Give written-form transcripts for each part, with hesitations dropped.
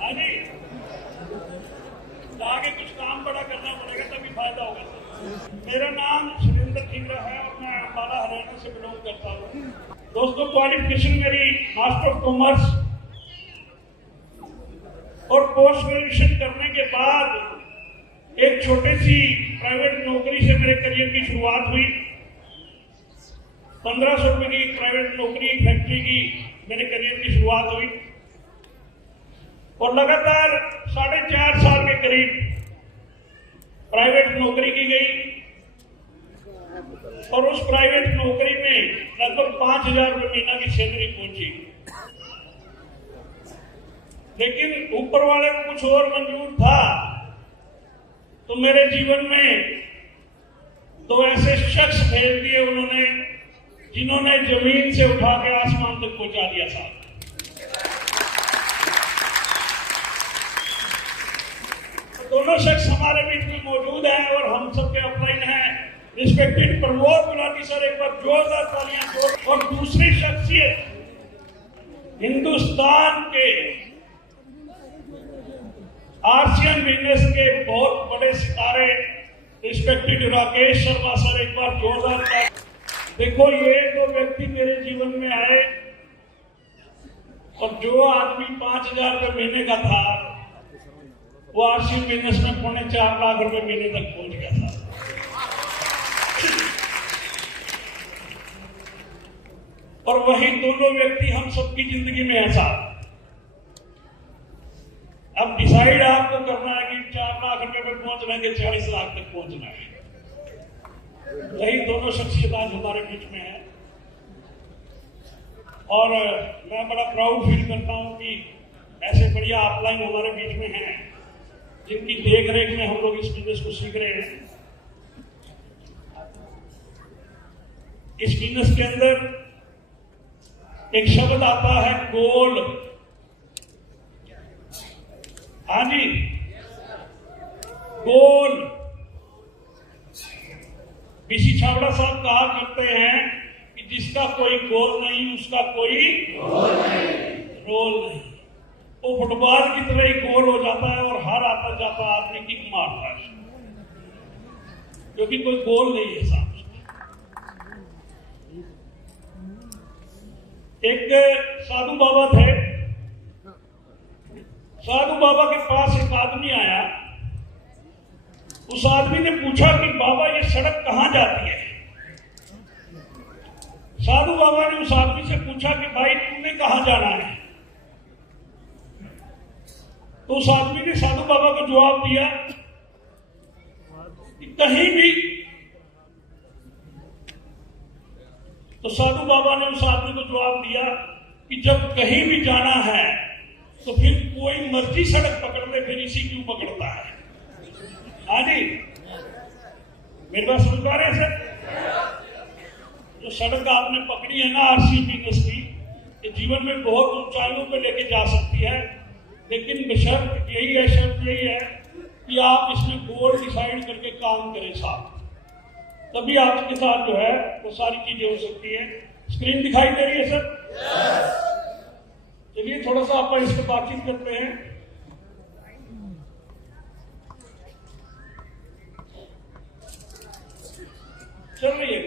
हाँ जी, आगे कुछ काम बड़ा करना पड़ेगा तभी फायदा होगा। मेरा नाम सुरेंद्र ढींगरा है और मैं अंबाला हरियाणा से बिलोंग करता हूँ। दोस्तों, क्वालिफिकेशन मेरी मास्टर ऑफ कॉमर्स और पोस्ट ग्रेजुएशन करने के बाद एक छोटी सी प्राइवेट नौकरी से मेरे करियर की शुरुआत हुई। 1500 रुपए की प्राइवेट नौकरी फैक्ट्री की मेरे करियर की शुरुआत हुई और लगातार 4.5 साल के करीब प्राइवेट नौकरी की गई और उस प्राइवेट नौकरी में लगभग 5,000 रुपए महीना की सैलरी पहुंची। लेकिन ऊपर वाले को कुछ और मंजूर था, तो मेरे जीवन में 2 ऐसे शख्स भेज दिए उन्होंने, जिन्होंने जमीन से उठा के आसमान तक पहुंचा दिया था। दोनों शख्स हमारे बीच में मौजूद हैं और हम सबके अपलाइन हैं। रिस्पेक्टेड प्रमोद गुलाटी सर, एक बार जोरदार तालियां दो। और दूसरी शख्सियत हिंदुस्तान के आसियन बिजनेस के बहुत बड़े सितारे रिस्पेक्टेड राकेश शर्मा सर, एक बार जोरदार तालियां। देखो, ये 2 व्यक्ति मेरे जीवन में आए और जो आदमी 5,000 रुपए महीने का था वो आसियन बिजनेस में 4.25 लाख रुपए महीने तक पहुंच गया था। और वही दोनों व्यक्ति हम सबकी जिंदगी में है साथ। अब डिसाइड आपको करना है कि 4 लाख रुपए पे पहुंचना है कि 40 लाख तक पहुंचना है। यही दोनों शख्सियत आज हमारे बीच में है और मैं बड़ा प्राउड फील करता हूं कि ऐसे बढ़िया अपलाइन हमारे बीच में हैं, जिनकी देख रेख में हम लोग इस बिजनेस को सीख रहे हैं। इस बिजनेस के अंदर एक शब्द आता है गोल। हाँ जी, गोल। बीसी छाबड़ा साहब कहा करते हैं कि जिसका कोई गोल नहीं उसका कोई रोल नहीं। वो फुटबॉल की तरह ही गोल हो जाता है और हर आता जाता आदमी किक मारता है, क्योंकि कोई गोल नहीं है साहब। एक साधु बाबा थे। साधु बाबा के पास एक आदमी आया। उस आदमी ने पूछा कि बाबा ये सड़क कहां जाती है। साधु बाबा ने उस आदमी से पूछा कि भाई तुमने कहां जाना है। तो उस आदमी ने साधु बाबा को जवाब दिया कि कहीं भी। तो साधु बाबा ने उस आदमी को जवाब दिया कि जब कहीं भी जाना है तो फिर कोई मर्जी सड़क पकड़ ले, फिर इसी क्यों पकड़ता है। हाँ जी, मेरे पास समझ पा रहे हैं सर? जो सड़क आपने पकड़ी है ना आरसी बिजनेस की, ये जीवन में बहुत ऊंचाइयों पे लेके जा सकती है, लेकिन शर्त यही है कि आप इसमें गोल डिसाइड करके काम करें साहब, तभी आपके साथ जो है वो सारी चीजें हो सकती है। स्क्रीन दिखाई दे रही है सर? चलिए थोड़ा सा आप इस पर बातचीत करते हैं। चल रही है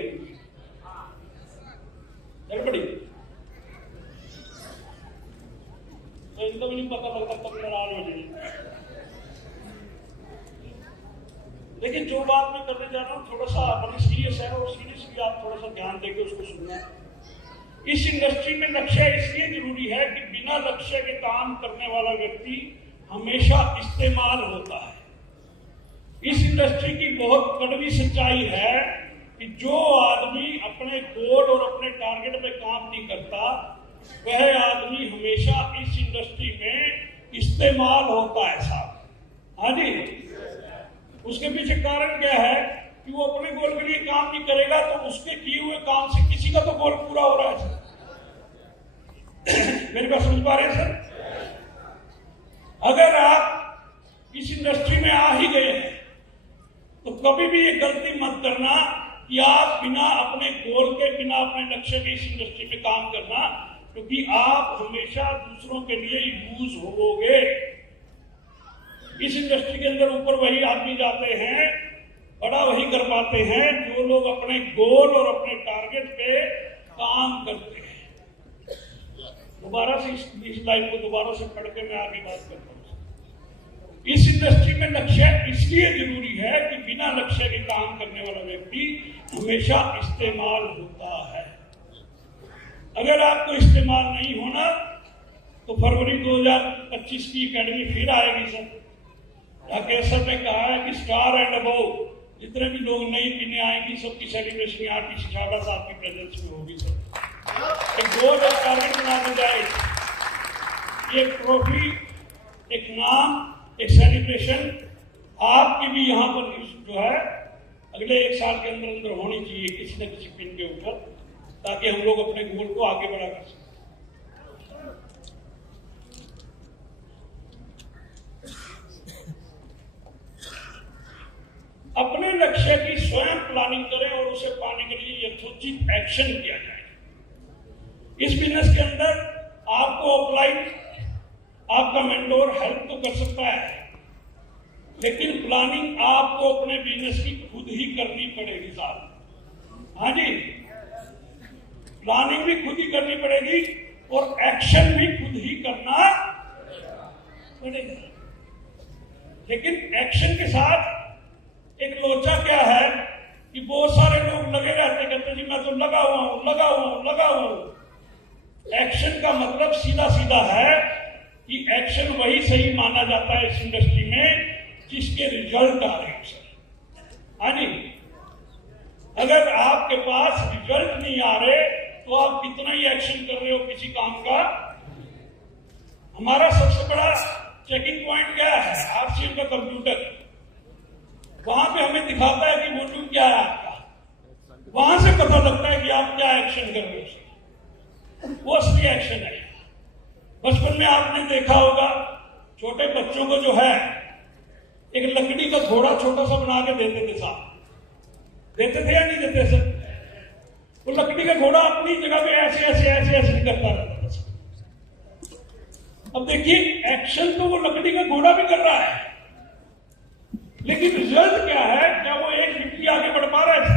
गड़बड़ी, तो इनको भी नहीं पता लगता कब नाराज हो जाएगी। लेकिन जो बात मैं करने जा रहा हूँ थोड़ा सा बड़ी सीरियस है और सीरियसली आप थोड़ा सा ध्यान देके उसको सुनना। इस इंडस्ट्री में लक्ष्य इसलिए जरूरी है कि बिना लक्ष्य के काम करने वाला व्यक्ति हमेशा इस्तेमाल होता है। इस इंडस्ट्री की बहुत कड़वी सच्चाई है कि जो आदमी अपने गोल और अपने टारगेट पे काम नहीं करता, वह आदमी हमेशा इस इंडस्ट्री में इस्तेमाल होता है साहब। हाँ जी, उसके पीछे कारण क्या है कि वो अपने गोल के लिए काम नहीं करेगा तो उसके किए हुए काम से किसी का तो गोल पूरा हो रहा है। मेरे पास समझ पा रहे हैं सर? अगर आप इस इंडस्ट्री में आ ही गए हैं तो कभी भी ये गलती मत करना कि आप बिना अपने गोल के, बिना अपने लक्ष्य के इस इंडस्ट्री में काम करना, क्योंकि आप हमेशा दूसरों के लिए यूज होगे। इस इंडस्ट्री के अंदर ऊपर वही आदमी जाते हैं, बड़ा वही कर पाते हैं जो लोग अपने गोल और अपने टारगेट पे काम करते हैं। दोबारा से इस लाइन को दोबारा से पढ़ के मैं आगे बात करता हूँ। इस इंडस्ट्री में लक्ष्य इसलिए जरूरी है कि बिना लक्ष्य के काम करने वाला व्यक्ति हमेशा इस्तेमाल होता है। अगर आपको इस्तेमाल नहीं होना तो फरवरी 2025 की एकेडमी फिर आएगी सर। राकेश सर ने कहा है कि स्टार एंड अबव जितने भी लोग नई टीमें आएंगी सबकी सेलिब्रेशन यहाँ टी शारदा साहब की प्रेजेंस में होगी सर। एक गोल और टारगेट बना दी जाए, एक ट्रॉफी, एक नाम, एक सेलिब्रेशन आपकी भी यहाँ पर जो है अगले 1 साल के अंदर अंदर होनी चाहिए किसी न किसी पिन के ऊपर, ताकि हम लोग अपने गोल को आगे बढ़ा कर सकें। अपने लक्ष्य की स्वयं प्लानिंग करें और उसे पाने के लिए यथोचित एक्शन किया जाए। इस बिजनेस के अंदर आपको ऑफलाइन आपका मेंटोर हेल्प तो कर सकता है, लेकिन प्लानिंग आपको अपने बिजनेस की खुद ही करनी पड़ेगी साहब। हाँ जी, प्लानिंग भी खुद ही करनी पड़ेगी और एक्शन भी खुद ही करना पड़ेगा। लेकिन एक्शन के साथ एक लोचा क्या है कि बहुत सारे लोग लगे रहते, कहते जी मैं तो लगा हुआ हूं। एक्शन का मतलब सीधा सीधा है कि एक्शन वही सही माना जाता है इस इंडस्ट्री में जिसके रिजल्ट आ रहे हैं। हाँ जी, अगर आपके पास रिजल्ट नहीं आ रहे तो आप कितना ही एक्शन कर रहे हो किसी काम का। हमारा सबसे बड़ा चेकिंग पॉइंट क्या है? आरसीएम का कंप्यूटर। वहां पे हमें दिखाता है कि वॉल्यूम क्या है आपका, वहां से पता लगता है कि आप क्या एक्शन कर रहे हो। वो असली एक्शन है। बचपन में आपने देखा होगा छोटे बच्चों को जो है एक लकड़ी का घोड़ा छोटा सा बना के देते थे साहब, देते थे या नहीं देते सर? वो लकड़ी का घोड़ा अपनी जगह पे ऐसे ऐसे ऐसे ऐसे करता रहता था। अब देखिए एक्शन तो वो लकड़ी का घोड़ा भी कर रहा है, लेकिन रिजल्ट क्या है? क्या वो एक मिनट आगे बढ़ पा रहा है?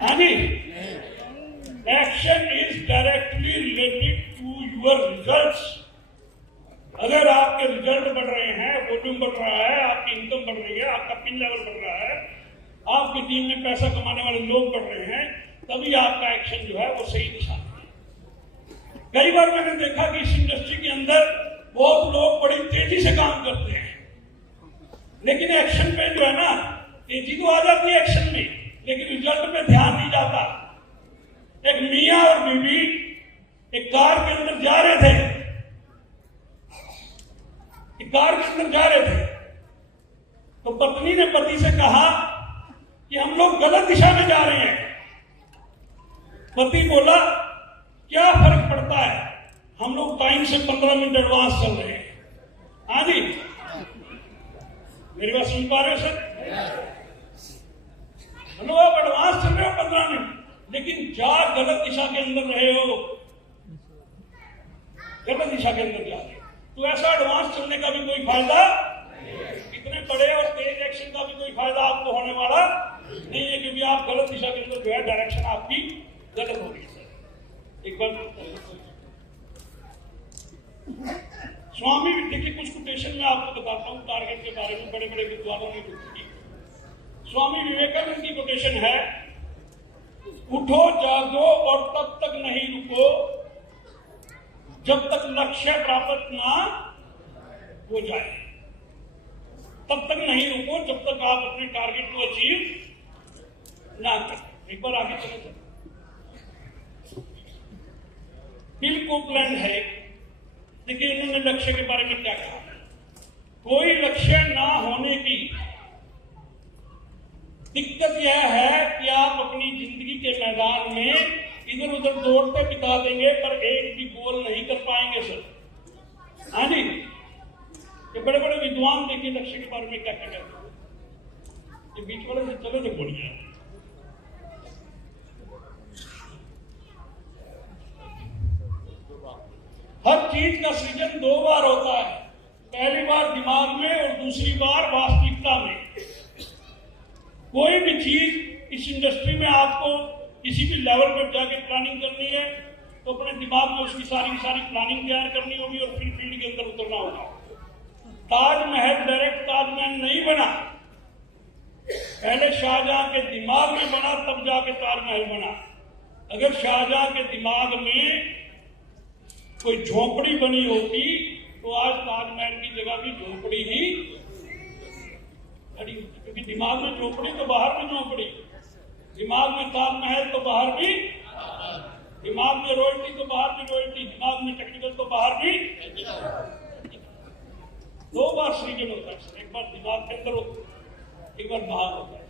हाँ जी, action is directly related to your results. अगर आपके रिजल्ट बढ़ रहे हैं, वॉल्यूम बढ़ रहा है, आपकी इनकम बढ़ रही है, आपका पिन लेवल बढ़ रहा है, आपकी टीम में पैसा कमाने वाले लोग बढ़ रहे हैं, तभी आपका एक्शन जो है वो सही दिशा में है। कई बार मैंने देखा कि इस इंडस्ट्री के अंदर बहुत लोग बड़ी तेजी से काम करते हैं, लेकिन एक्शन पे जो है ना तेजी तो आ जाती है एक्शन में, लेकिन रिजल्ट पे ध्यान नहीं जाता। एक मियां और बीवी एक कार के अंदर जा रहे थे, तो पत्नी ने पति से कहा कि हम लोग गलत दिशा में जा रहे हैं। पति बोला क्या फर्क पड़ता है, हम लोग टाइम से 15 मिनट एडवांस चल रहे हैं। हाँ जी, मेरी बात सुन पा रहे हो सर? हम लोग आप एडवांस चल रहे हो 15 मिनट, लेकिन जा गलत दिशा के अंदर रहे हो, गलत दिशा के अंदर जा रहे हो। तो ऐसा एडवांस चलने का भी कोई फायदा, इतने बड़े और तेज एक्शन का भी कोई फायदा आपको होने वाला नहीं है, क्योंकि आप गलत दिशा के अंदर जो है डायरेक्शन आपकी गलत हो गई सर। एक बार स्वामी, देखिए कुछ कोटेशन में आपको बताता हूं टारगेट के बारे में, बड़े बड़े विद्वानों ने लिखी। स्वामी विवेकानंद की कोटेशन है, उठो जागो और तब तक नहीं रुको जब तक लक्ष्य प्राप्त ना हो जाए। तब तक नहीं रुको जब तक आप अपने टारगेट को अचीव ना करें। एक बार आगे चले। बिल कोपलैंड है, देखिए उन्होंने लक्ष्य के बारे में क्या कहा। कोई लक्ष्य ना होने की दिक्कत यह है कि आप अपनी जिंदगी के मैदान में इधर उधर दौड़ते बिता देंगे पर एक भी गोल नहीं कर पाएंगे सर। हाँ जी, ये बड़े बड़े विद्वान देखिए लक्ष्य के बारे में क्या कहते हैं। ये बीच वाले से चलो तो बोलिए। हर चीज का सृजन दो बार होता है, पहली बार दिमाग में और दूसरी बार वास्तविकता में। कोई भी चीज इस इंडस्ट्री में आपको किसी भी लेवल पर जाके प्लानिंग करनी है तो अपने दिमाग में उसकी सारी प्लानिंग तैयार करनी होगी और फिर फील्ड के अंदर उतरना होगा। ताजमहल डायरेक्ट ताजमहल नहीं बना, पहले शाहजहां के दिमाग में बना, तब जाके ताजमहल बना। अगर शाहजहां के दिमाग में कोई झोपड़ी बनी होती तो आज ताजमहल की जगह भी झोपड़ी ही खड़ी होती, क्योंकि दिमाग में झोपड़ी तो बाहर भी झोपड़ी, दिमाग में ताजमहल तो बाहर भी, दिमाग में रॉयल्टी तो बाहर भी रॉयल्टी, दिमाग में टेक्निकल तो बाहर भी। दो बार सृजन होता है, एक बार दिमाग के अंदर होता है, एक बार बाहर होता है।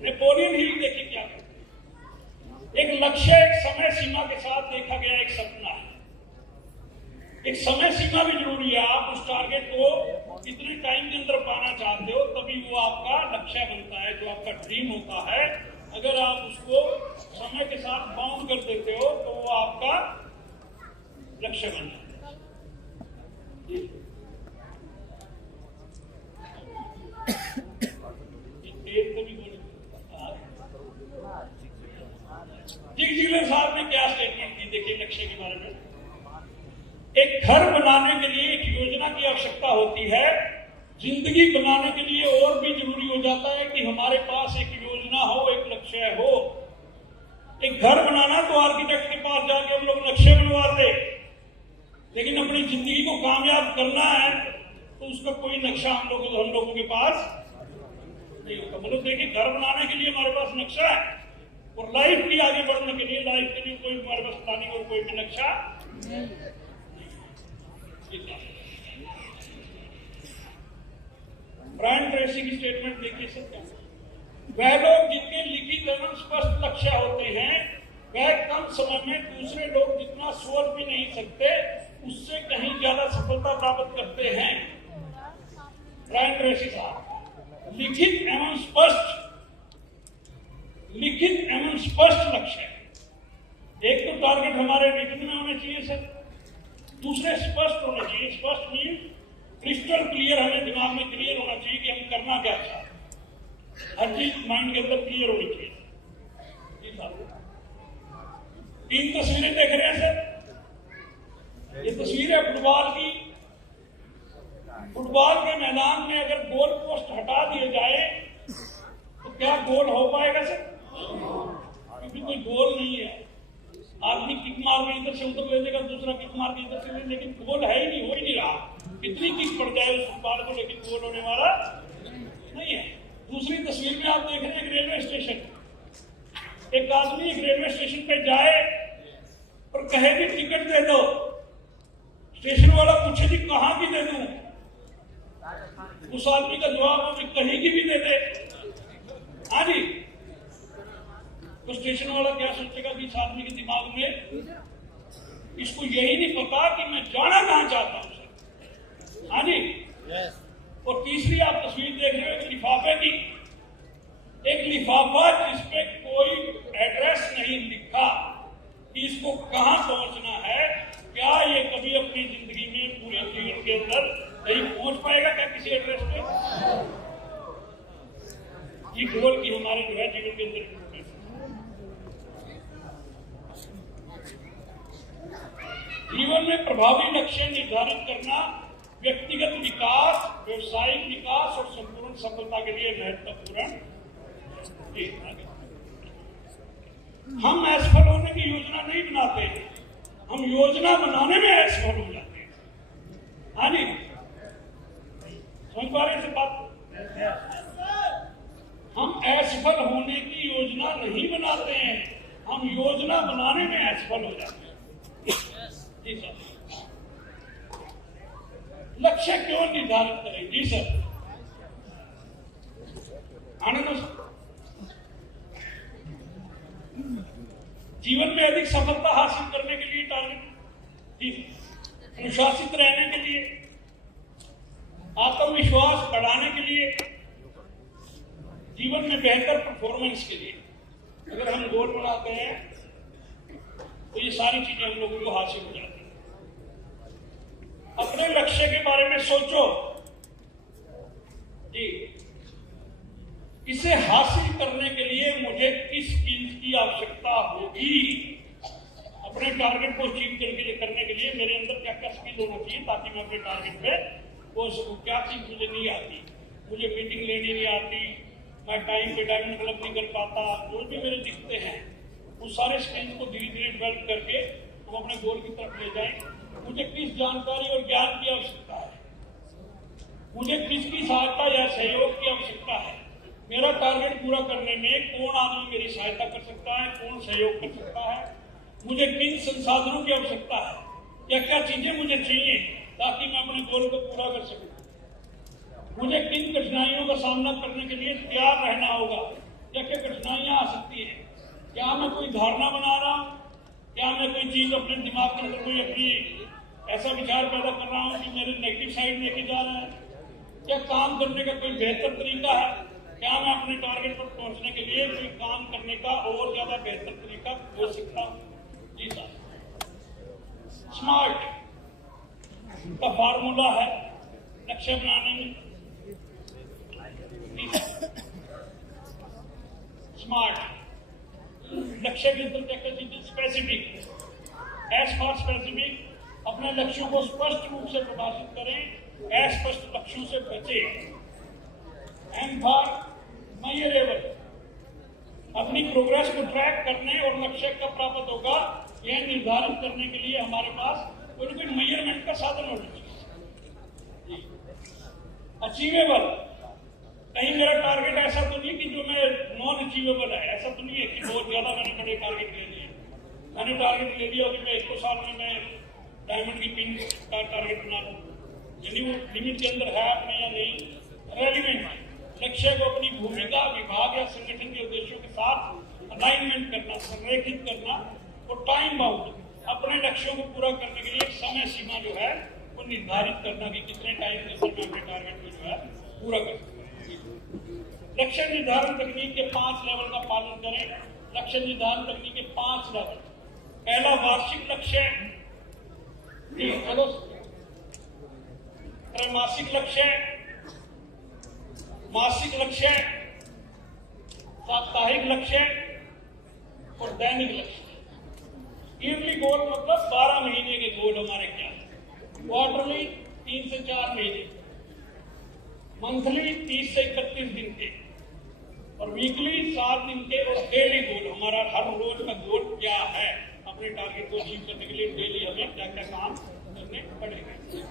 नेपोलियन हिल देखिए क्या करते, एक लक्ष्य एक समय सीमा के साथ देखा गया एक सपना है। एक समय सीमा भी जरूरी है, आप उस टारगेट को कितने टाइम के अंदर पाना चाहते हो तभी वो आपका लक्ष्य बनता है, जो आपका ड्रीम होता है। अगर आप उसको समय के साथ बाउंड कर देते हो तो वो आपका लक्ष्य बन जाता है। जिगजिगर साहब ने क्या स्टेटमेंट दी, देखिए लक्ष्य के बारे में। एक घर बनाने के लिए एक योजना की आवश्यकता होती है, जिंदगी बनाने के लिए और भी जरूरी हो जाता है कि हमारे पास एक योजना हो, एक लक्ष्य हो। एक घर बनाना तो आर्किटेक्ट के पास जाके हम लोग नक्शे बनवाते, लेकिन अपनी जिंदगी को कामयाब करना है तो उसका कोई नक्शा हम लोगों के पास नहीं होता। मतलब देखिए, घर बनाने के लिए हमारे पास नक्शा है और लाइफ की आगे बढ़ने के लिए, लाइफ के लिए कोई हमारे पास प्लानिंग और कोई भी नक्शा नहीं। ब्रायन ट्रेसी की स्टेटमेंट देखिए सर, वह लोग जिनके लिखित एवं स्पष्ट लक्ष्य होते हैं वह कम समय में दूसरे लोग जितना सोच भी नहीं सकते उससे कहीं ज्यादा सफलता प्राप्त करते हैं। ब्रायन ट्रेसी साहब, लिखित एवं स्पष्ट लक्ष्य। एक तो टारगेट हमारे रिटन में होने चाहिए सर, दूसरे स्पष्ट होने चाहिए। स्पष्ट मीन क्रिस्टल क्लियर, हमें दिमाग में क्लियर होना चाहिए कि हम करना क्या चाहते हैं, हर चीज माइंड के अंदर क्लियर होनी चाहिए। तीन तस्वीरें देख रहे हैं सर, ये तस्वीर है फुटबॉल की। फुटबॉल के मैदान में अगर गोल पोस्ट हटा दिए जाए तो क्या गोल हो पाएगा सर? क्योंकि कोई गोल नहीं है। आदमी किक मार के इधर से उधर ले लेगा, दूसरा किक मार के इधर से ले, लेकिन गोल है ही नहीं, हो ही नहीं रहा। कितनी किक पड़ जाए उस फुटबॉल को, लेकिन गोल होने वाला नहीं है। दूसरी तस्वीर में आप देख रहे हैं रेलवे स्टेशन। एक आदमी एक रेलवे स्टेशन पे जाए और कहे कि टिकट दे दो, स्टेशन वाला पूछे कि कहाँ की दे दूं, उस आदमी का जवाब हो कि कहीं की भी दे दे। हाँ जी, तो स्टेशन वाला क्या सोचेगा कि इस आदमी के दिमाग में इसको यही नहीं पता कि मैं जाना कहां चाहता हूं सर। हाँ जी। और तीसरी आप तस्वीर देख रहे हो एक लिफाफे की, एक लिफाफा जिसपे कोई एड्रेस नहीं लिखा कि इसको कहां पहुंचना है। क्या ये कभी अपनी जिंदगी में पूरे जीवन के अंदर कहीं पहुंच पाएगा क्या किसी एड्रेस पे? ये गोल की हमारे जो है जीवन के अंदर जीवन में प्रभावी लक्ष्य निर्धारित करना व्यक्तिगत विकास, व्यवसायिक विकास और संपूर्ण सफलता के लिए महत्वपूर्ण। हम असफल होने की योजना नहीं बनाते हैं, हम योजना बनाने में असफल हो जाते हैं। हाँ जी, समझ पा रहे हैं बात? हम असफल होने की योजना नहीं बनाते हैं, हम योजना बनाने में असफल हो जाते हैं। जी सर। लक्ष्य क्यों निर्धारित करें? जी सर, आनंद। जीवन में अधिक सफलता हासिल करने के लिए टारगेट अनुशासित रहने के लिए, आत्मविश्वास बढ़ाने के लिए, जीवन में बेहतर परफॉर्मेंस के लिए अगर हम गोल बनाते हैं तो ये सारी चीजें हम लोगों को हासिल हो जाती हैं। अपने लक्ष्य के बारे में सोचो जी, इसे हासिल करने के लिए मुझे किस स्किल्स की आवश्यकता होगी। अपने टारगेट को अचीव करने के लिए मेरे अंदर क्या क्या स्किल होना चाहिए ताकि मैं अपने टारगेट पे पहुंच सकूं। क्या चीज मुझे नहीं आती, मुझे मीटिंग लेनी नहीं आती, मैं टाइम पे डायमंड क्लब नहीं कर पाता, जो भी मेरे दिखते हैं उन सारे स्किल्स को धीरे धीरे डेवलप करके हम अपने गोल की तरफ ले जाएं। मुझे किस जानकारी और ज्ञान की आवश्यकता है, मुझे किसकी सहायता या सहयोग की आवश्यकता है, मेरा टारगेट पूरा करने में कौन आदमी मेरी सहायता कर सकता है, कौन सहयोग कर सकता है, मुझे किन संसाधनों की आवश्यकता है, क्या क्या चीजें मुझे चाहिए ताकि मैं अपने गोल को पूरा कर सकूं, मुझे किन कठिनाइयों का सामना करने के लिए तैयार रहना होगा, क्या क्या कठिनाइयां आ सकती हैं, क्या मैं कोई धारणा बना रहा हूं, क्या मैं कोई चीज अपने दिमाग के अंदर कोई अपनी ऐसा विचार पैदा कर रहा हूं कि मेरे नेगेटिव साइड लेके जा रहा है, क्या काम करने का कोई बेहतर तरीका है, क्या मैं अपने टारगेट पर पहुंचने के लिए कोई काम करने का और ज्यादा बेहतर तरीका हो सकता हूं। जी साहब, स्मार्ट का फार्मूला है लक्ष्य बनाने में। स्मार्ट लक्ष्य के अंदर क्या क्या चीजें, स्पेसिफिक, एस फॉर स्पेसिफिक, अपने लक्ष्यों को स्पष्ट रूप से प्रकाशित करें, अस्पष्ट लक्ष्यों से बचें। एम फॉर मेजरेबल, अपनी प्रोग्रेस को ट्रैक करने और लक्ष्य कब प्राप्त होगा यह निर्धारित करने के लिए हमारे पास कोई मेजरमेंट का साधन होना चाहिए। अचीवेबल, कहीं मेरा टारगेट ऐसा तो नहीं कि जो मैं नॉन अचीवेबल है, ऐसा तो नहीं है कि बहुत ज्यादा मैंने बड़े टारगेट ले लिए। मैंने टारगेट ले लिया कि मैं 1 साल में मैं डायमंड की पिन का टारगेट बना लूं, यानी वो लिमिट के अंदर है अपने या नहीं। रेलिवेंट, लक्ष्य को अपनी भूमिका, विभाग या संगठन के उद्देश्यों के साथ अलाइनमेंट करना, संरेखित करना। और टाइम बाउंड, अपने लक्ष्यों को पूरा करने के लिए समय सीमा जो है वो निर्धारित करना कि कितने टाइम के अंदर मैं अपने टारगेट को जो है पूरा कर सकूं। लक्ष्य निर्धारण तकनीक के 5 लेवल का पालन करें। लक्ष्य निर्धारण तकनीक के 5 लेवल। पहला वार्षिक लक्ष्य, त्रैमासिक लक्ष्य, मासिक लक्ष्य, साप्ताहिक लक्ष्य और दैनिक लक्ष्य। ईयरली गोल मतलब 12 महीने के गोल हमारे क्या है। क्वार्टरली 3 से 4 महीने, मंथली 30 से 31 दिन के, और वीकली 7 दिन के, और डेली गोल हमारा हर रोज का गोल क्या है। अपने टारगेट को अचीव करने के लिए डेली हमें क्या क्या काम करने पड़ेंगे।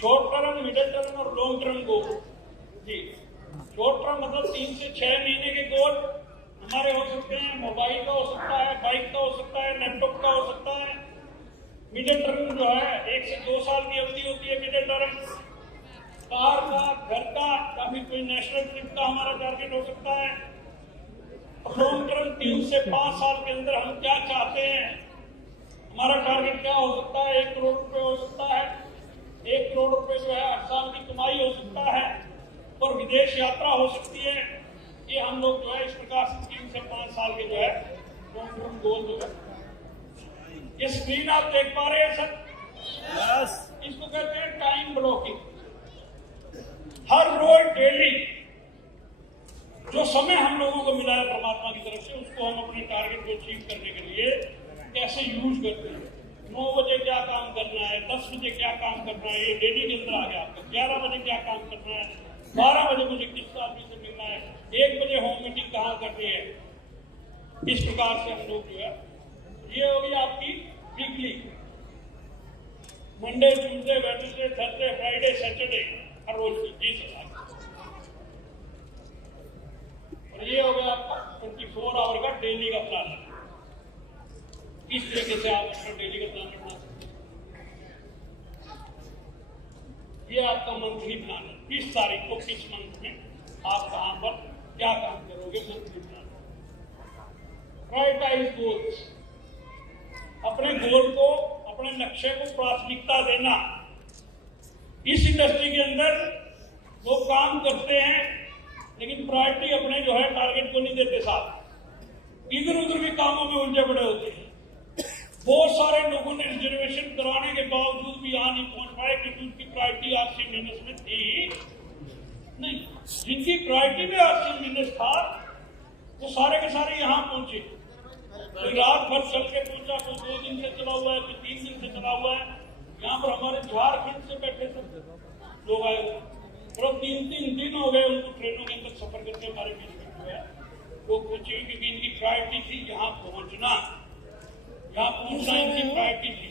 शॉर्ट टर्म, मिडिल टर्म और लॉन्ग टर्म गोल। जी, शॉर्ट टर्म मतलब 3 से 6 महीने के गोल हमारे हो सकते हैं, मोबाइल का हो सकता है, बाइक का हो सकता है, लैपटॉप का हो सकता है। मिडिल टर्म जो है 1 से 2 साल की अवधि होती है मिडिल टर्म। कार का, घर का या फिर कोई नेशनल ट्रिप का हमारा टारगेट हो सकता है। लॉन्ग टर्म 3 से 5 साल के अंदर हम क्या चाहते हैं, हमारा टारगेट क्या हो सकता है। 1 करोड़ रुपए हो सकता है, 1 करोड़ रुपए जो है 8 साल की कमाई हो सकता है, और विदेश यात्रा हो सकती है। ये हम लोग जो है इस प्रकार से 3 से 5 साल के जो है लॉन्ग टर्म गोल जो है। ये स्क्रीन आप देख पा रहे हैं सर? यस। इसको कहते हैं टाइम ब्लॉकिंग। हर रोज डेली जो समय हम लोगों को मिला है परमात्मा की तरफ से, उसको हम अपने टारगेट को अचीव करने के लिए कैसे यूज करते हैं। 9 बजे क्या काम करना है, 10 बजे क्या काम करना है, ये डेली के अंदर आ गया आपका। 11 बजे क्या काम करना है, 12 बजे मुझे किस आदमी से मिलना है, 1 बजे होम मीटिंग कहाँ करनी है। इस प्रकार से हम लोग जो है, ये होगी आपकी weekly, Monday, Tuesday, Wednesday, Thursday, Friday, Saturday, हर रोज की। जी सर। और ये हो गया आपका 24 आवर का डेली का प्लान। इस तरीके से आप अपना डेली का प्लान बना सकते हैं। ये आपका मंथली प्लान है, 20 तारीख को किस मंथ में आप कहां पर क्या काम करोगे, मंथली प्लान। प्रायोरिटाइज गोल्स, अपने गोल को अपने लक्ष्य को प्राथमिकता देना। इस इंडस्ट्री के अंदर लोग काम करते हैं लेकिन प्रायोरिटी अपने जो है टारगेट को नहीं देते, साथ इधर उधर भी कामों में उलझे पड़े होते हैं। बहुत सारे लोगों ने रिजर्वेशन करवाने के बावजूद भी यहाँ नहीं पहुंच पाए क्योंकि उनकी प्रायोरिटी आरसी मिनस में थी नहीं। जिनकी प्रायोरिटी में आरसी मिनस था वो सारे के सारे यहाँ पहुंचे। कोई रात भर चल के पहुंचा, कोई 2 दिन से चला हुआ है, कोई 3 दिन से चला हुआ है। यहाँ पर हमारे झारखंड से बैठे थे लोग आए और 3-3 दिन हो गए उनको ट्रेनों के अंदर सफर करके हमारे बीच में जो है लोग पहुंचे क्योंकि इनकी प्रायोरिटी थी यहाँ पहुंचना, यहाँ पहुंचना इनकी प्रायोरिटी थी।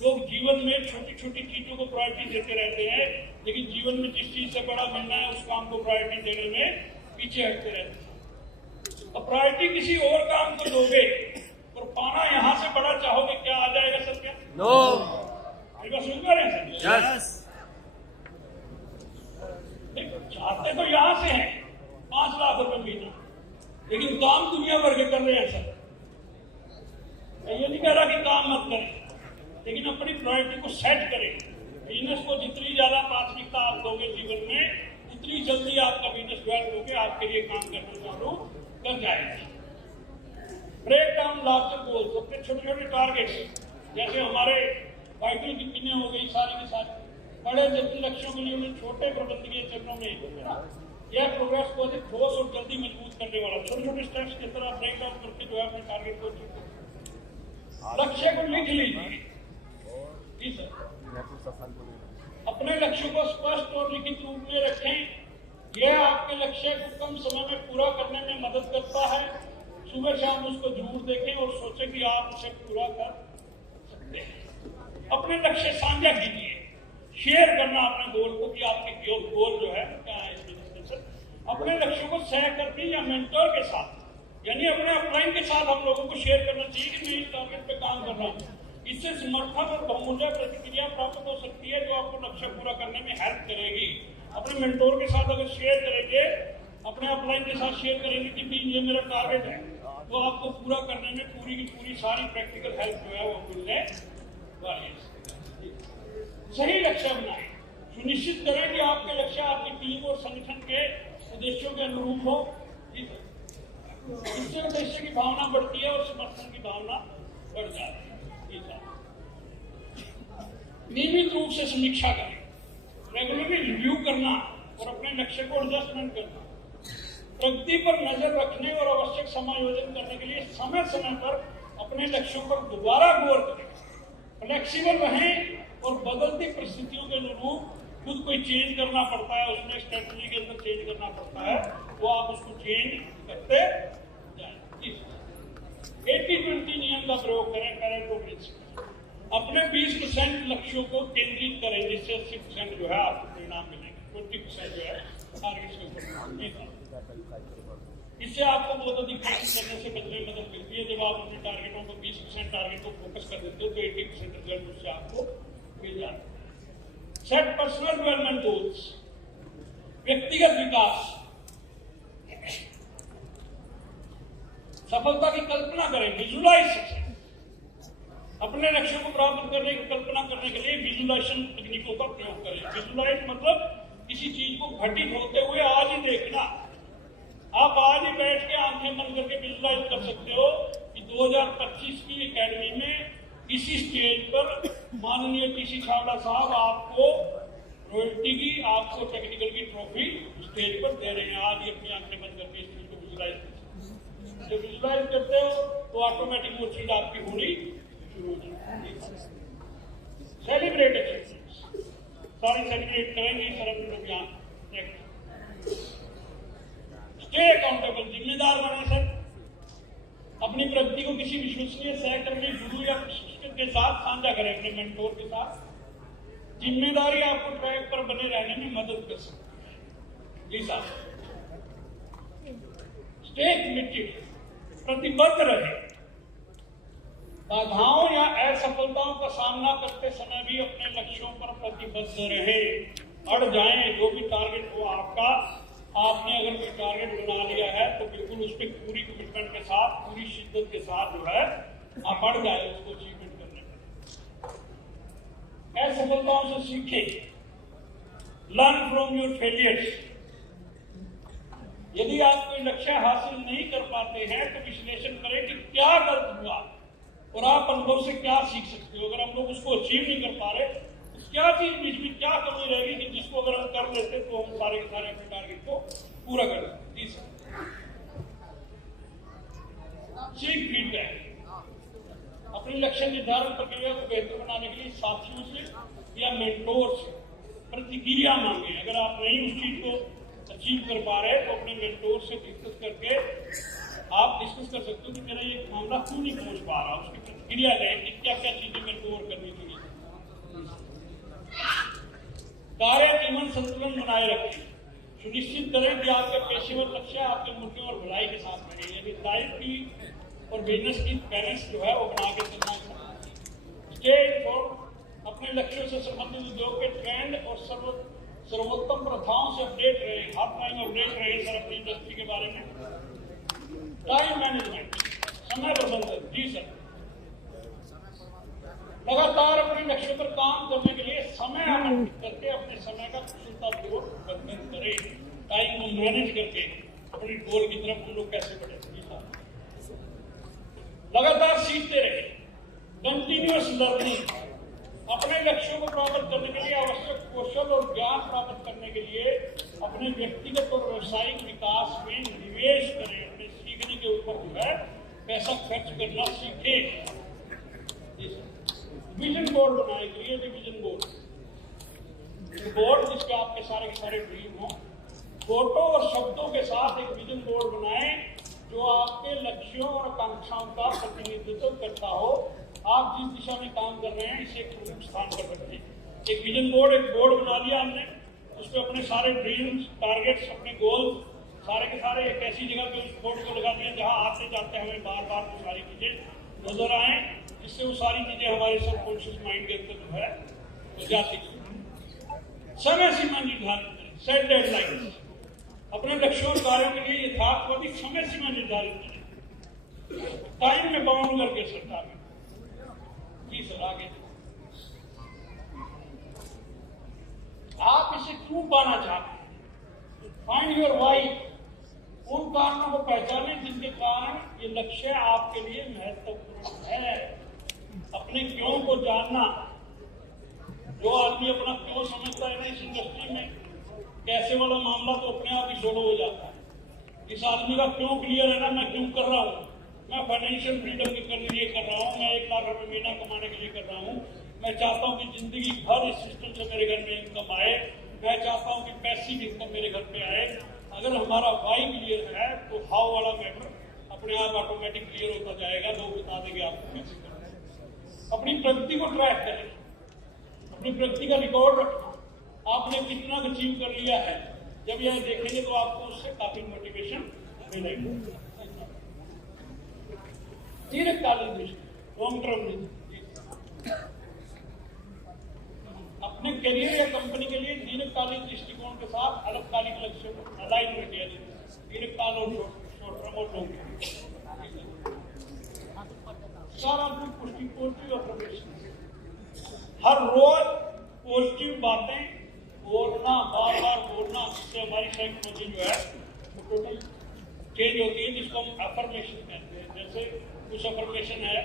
लोग जीवन में छोटी छोटी चीजों को प्रायोरिटी देते रहते हैं लेकिन जीवन में जिस चीज से बड़ा मिलना है उस काम को प्रायोरिटी देने में पीछे हटते रहते हैं। अब प्रायोरिटी किसी और काम को दोगे और पाना यहाँ से बड़ा चाहोगे, क्या आ जाएगा सर? क्या नो सुन पा रहे हैं सर? यस। चाहते तो यहाँ से हैं 5 लाख रुपए महीना, लेकिन काम दुनिया भर के कर रहे हैं सर। मैं ये नहीं कह रहा कि काम मत करें, लेकिन अपनी प्रायोरिटी को सेट करें। बिजनेस को जितनी ज्यादा प्राथमिकता आप दोगे जीवन में, उतनी जल्दी आपका बिजनेस डेवलप होके आपके लिए काम करना चालू कर जाएगा। ब्रेक डाउन लार्जर गोल्स, अपने छोटे छोटे टारगेट्स, जैसे हमारे वाइटल की पिने हो गई सारी की सारी, बड़े जल्दी लक्ष्यों के लिए छोटे प्रबंधकीय चरणों में यह प्रोग्रेस को अधिक ठोस और जल्दी मजबूत करने वाला छोटे छोटे स्टेप्स की तरह ब्रेक डाउन करके जो है अपने टारगेट को लक्ष्य को लिख लीजिए। जी सर, अपने लक्ष्य को स्पष्ट और लिखित रूप में रखें। यह आपके लक्ष्य को कम समय में पूरा करने में मदद करता है। सुबह शाम उसको जरूर देखें और सोचें कि आप उसे पूरा कर सकते हैं। अपने लक्ष्य साझा कीजिए, शेयर करना अपने गोल को कि आपके गोल जो है क्या है इस बिजनेस में। अपने लक्ष्यों को सहकर्मी या मेंटर के साथ, यानी अपने अपलाइन के साथ हम लोगों को शेयर करना चाहिए कि मैं इस टारगेट पे काम कर रहा हूँ। इससे समर्थन और बहुमूल्य प्रतिक्रिया प्राप्त हो सकती है जो आपको लक्ष्य पूरा करने में हेल्प करेगी। अपने मेंटोर के साथ अगर शेयर करेंगे, अपने अपलाइन के साथ शेयर करेंगे कि भी ये मेरा टारगेट है, तो आपको पूरा करने में पूरी की पूरी सारी प्रैक्टिकल हेल्प जो है वो मिलने वाली है। सही लक्ष्य बनाएं, सुनिश्चित करें कि आपके लक्ष्य आपकी टीम और संगठन के उद्देश्यों के अनुरूप हो। इससे उद्देश्य की भावना बढ़ती है और समर्थन की भावना बढ़ जाती है। नियमित रूप से समीक्षा करें, रेगुलरली रिव्यू करना और अपने लक्ष्य को एडजस्टमेंट करना, प्रगति पर नजर रखने और आवश्यक समायोजन करने के लिए समय समय पर अपने लक्ष्यों पर दोबारा गौर करें। फ्लेक्सिबल रहें और बदलती परिस्थितियों के अनुरूप खुद कोई चेंज करना पड़ता है, उसमें स्ट्रेटजी के अंदर चेंज करना पड़ता है, वो आप उसको चेंज करते जाएं। 80-20 नियम का प्रयोग करें। पेरेटो प्रिंसिपल, अपने 20% लक्ष्यों को केंद्रित करें जिससे 80% जो है आपको परिणाम मिलेंगे। 20% जो है टारगेट के ऊपर। इससे आपको बहुत अधिक कोशिश करने से बचने में मदद मिलती है। जब आप अपने टारगेटों को 20% टारगेट को फोकस कर देते हो तो 80% रिजल्ट उससे आपको मिल जाता है। सेट पर्सनल डेवलपमेंट गोल्स, व्यक्तिगत विकास, सफलता की कल्पना करें, विजुलाइज सक्सेस। अपने लक्ष्यों को प्राप्त करने की कल्पना करने के लिए विजुलाइजेशन तकनीकों का प्रयोग करें। विजुलाइज मतलब किसी चीज को घटित होते हुए आज ही देखना। आप आज ही बैठ के आंखें बंद करके विजुलाइज कर सकते हो कि 2025 की एकेडमी में इसी स्टेज पर माननीय टीसी छावड़ा साहब आपको रॉयल्टी की, आपको टेक्निकल की ट्रॉफी स्टेज पर दे रहे हैं। आज ही अपनी आंखें बंद करके इस चीज को विजुलाइज कर सकते हो। जब विजुलाइज करते हो तो ऑटोमेटिक वो चीज आपकी होनी शुरू हो जाती है। सेलिब्रेट अचीवमेंट्स, सारे सेलिब्रेट करेंगे सर अपने लोग यहाँ। स्टे अकाउंटेबल, जिम्मेदार बने सर। अपनी प्रगति को किसी विश्वसनीय सहकर्मी, गुरु या प्रशिक्षक के साथ साझा करें, अपने मेंटोर के साथ। जिम्मेदारी आपको ट्रैक पर बने रहने में मदद कर सकती है। जी साहब, स्टे कमिटेड, प्रतिबद्ध रहे। बाधाओं या असफलताओं का सामना करते समय भी अपने लक्ष्यों पर प्रतिबद्ध रहे। अड़ जाएं, जो भी टारगेट हो आपका, आपने अगर कोई टारगेट बना लिया है तो बिल्कुल उस पर पूरी कमिटमेंट के साथ, पूरी शिद्दत के साथ जो है आप अड़ जाए उसको अचीवमेंट करने में। सफलताओं से सीखें, लर्न फ्रॉम योर फेलियर्स। यदि आप कोई लक्ष्य हासिल नहीं कर पाते हैं तो विश्लेषण करें कि क्या गलत हुआ और आप अनुभव से क्या सीख सकते हो। अगर हम लोग उसको अचीव नहीं कर पा रहे तो क्या चीज बीच में क्या कमी रहेगी कि जिसको अगर हम कर लेते तो हम सारे के सारे अपने टारगेट को पूरा कर लेते। सीख फीडबैक, अपनी लक्ष्य निर्धारण प्रक्रिया को बेहतर बनाने के लिए साथियों से या मेंटोर से प्रतिक्रिया मांगे। अगर आप नहीं उस चीज को अचीव कर पा रहे तो अपने मेंटोर से डिस्कस करके आप डिस्कस कर सकते हो कि मेरा ये मामला क्यों नहीं पहुंच पा रहा, उसकी प्रतिक्रिया लें कि क्या क्या चीजें मेरे को और करनी चाहिए। कार्य जीवन संतुलन बनाए रखें, सुनिश्चित करें कि आपके पेशेवर लक्ष्य आपके मूल्यों और भलाई के साथ रहें। यानी लाइफ की और बिजनेस की बैलेंस जो है वो बना के चलना चाहिए। स्टे इन्फॉर्म्ड, अपने लक्ष्यों से संबंधित उद्योग के ट्रेंड और सर्वोत्तम प्रथाओं से अपडेट रहे, हर टाइम अपडेट रहे सर अपनी इंडस्ट्री के बारे में। टाइम मैनेजमेंट, समय प्रबंधन, जी सर, लगातार अपने लक्ष्यों पर काम करने के लिए समय आवंटित करके अपने समय का कुशलतापूर्वक प्रबंधन करें। टाइम को मैनेज करके अपनी गोल की तरफ हम लोग कैसे बढ़े। लगातार सीखते रहे, कंटिन्यूअस लर्निंग, अपने लक्ष्यों को प्राप्त करने के लिए आवश्यक कौशल और ज्ञान प्राप्त करने के लिए अपने व्यक्तिगत और व्यावसायिक विकास में निवेश करें। अपने सीखने के ऊपर जो है पैसा खर्च करना सीखें। विजन बोर्ड बनाए, क्रिएट विजन बोर्ड जिसके आपके सारे के सारे ड्रीम हो। फोटो और शब्दों के साथ एक विजन बोर्ड बनाएं जो आपके लक्ष्यों और आकांक्षाओं का प्रतिनिधित्व करता हो। आप जिस दिशा में काम कर रहे हैं इसे एक प्रमुख स्थान पर रखें। एक विजन बोर्ड, एक बोर्ड बना लिया हमने, उसमें अपने सारे ड्रीम्स, टारगेट्स, अपने गोल्स सारे के सारे एक ऐसी जगह पे उस बोर्ड को लगा दिया जहां आते जाते हमें बार बार वो सारी चीजें नजर आए, जिससे वो सारी चीजें हमारे सबकॉन्शियस माइंड के अंदर जो है वो जाती है। समय सीमा निर्धारित करें, सेट डेडलाइन, अपने लक्ष्यों और कार्यों के लिए यथार्थवादी समय सीमा निर्धारित करें, टाइम में बाउंड करके सरकार। जी सर, आगे आप इसे क्यों पाना चाहते हैं? फाइंड योर वाई, उन कारणों को पहचाने जिनके कारण ये लक्ष्य आपके लिए महत्वपूर्ण है। अपने क्यों को जानना, जो आदमी अपना क्यों समझता है ना इस इंडस्ट्री में, कैसे वाला मामला तो अपने आप ही सोल्व हो जाता है। इस आदमी का क्यों क्लियर है ना, मैं क्यों कर रहा हूँ, मैं फाइनेंशियल फ्रीडम के लिए कर रहा हूँ, मैं 1 लाख रुपए महीना कमाने के लिए कर रहा हूँ, मैं चाहता हूँ कि जिंदगी भर इस सिस्टम से मेरे घर में इनकम आए, मैं चाहता हूँ कि पैसिव इनकम मेरे घर पे आए। अगर हमारा वाई क्लियर है तो हाउ वाला मैटर अपने आप ऑटोमेटिक क्लियर होता जाएगा। लोग बता देंगे आपको कैसे करना है। अपनी प्रगति को ट्रैक करें, अपनी प्रगति का रिकॉर्ड रखना, आपने कितना अचीव कर लिया है। जब यह देखेंगे तो आपको उससे काफी मोटिवेशन मिलेगी। दीर्घकालीन दृष्टि, लॉन्ग टर्म दृष्टि, अपने करियर या कंपनी के लिए दीर्घकालीन दृष्टिकोण के साथ अल्पकालिक लक्ष्यों को अलाइन रखिए। दीर्घकाल और शॉर्ट टर्म और लॉन्ग टर्म, सारा कुछ पॉजिटिव अफर्मेशन, हर रोज पॉजिटिव बातें बोलना, बार बार बोलना, इससे हमारी साइकोलॉजी जो है वो टोटल चेंज होती है, जिसको हम अफर्मेशन कहते हैं। जैसे कुछ अफर्मेशन है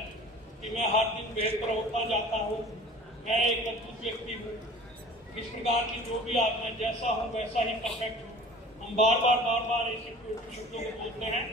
कि मैं हर दिन बेहतर होता जाता हूँ, मैं एक अद्भुत व्यक्ति हूँ, इस प्रकार की जो भी आप, मैं जैसा हूँ वैसा ही परफेक्ट हूँ। हम बार बार ऐसे शब्दों को बोलते हैं